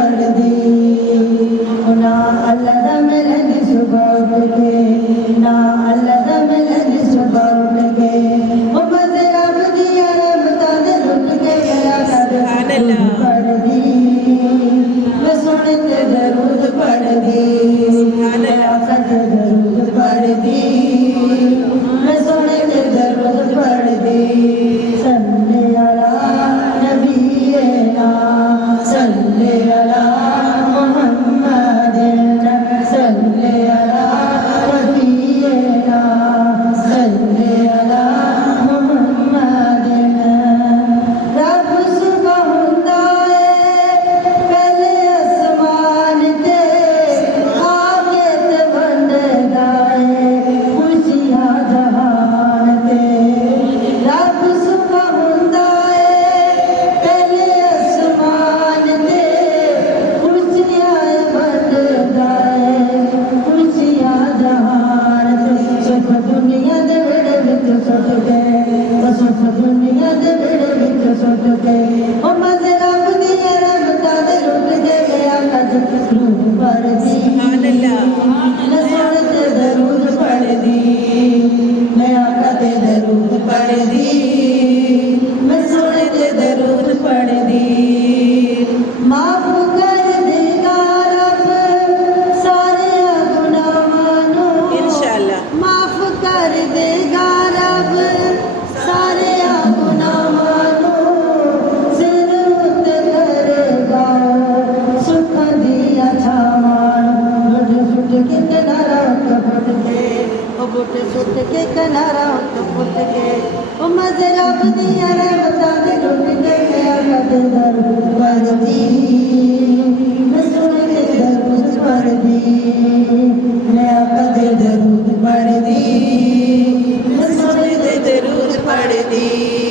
पढ़ दी ना अल्लाह दा मिलन सुबह उठ के ना अल्लाह दा मिलन सुबह उठ के ओ मज़े रब दी रहमतां दे लुट के गया कर पढ़ दी मैं सोने ते दरूद पढ़ दी मैं आका ते दरूद पढ़ दी मैं सोने ते दरूद पढ़ दी सल्ले अला नबीना सल्ले अला मुहम्मदिन सल्ले अला नबीना सल्ले अला मुहम्मदिन रब सुबह हुंदा है पहले आसमान ते आके ते वंडदा है खुशियां जहान ते रब सुबह हुंदा है पहले आसमान ते खुशियां वंडदा है खुशियां जहान ते सुख दुनिया दे बेड़े विच सुट गए सुख दुनिया दे बेड़े विच सुट गए ओ मज़े रब दी रहमतां दे लुट के गया कद रूह भर दी मैं सोने ते दरूद पढ़ दी मैं आका ते दरूद पढ़ दी मैं सोने ते दरूद पढ़ दी माफ कर देगा रब सारे गुनाहां नूं इंशाअल्लाह माफ कर देगा रब सारे गुनाहां नूं सिर उत्ते करेगा सुखां दियां छावां बुट सुट के किनारा फुट के ओ बुट सुट के किनारा फुट के ओ मज़े रब दियां रहमतां दे लुट के गया कद दरूद पढ़ दी मैं सोने ते दरूद पढ़ दी मैं आका ते दरूद पढ़ दी मैं सोने ते दरूद पढ़ दी।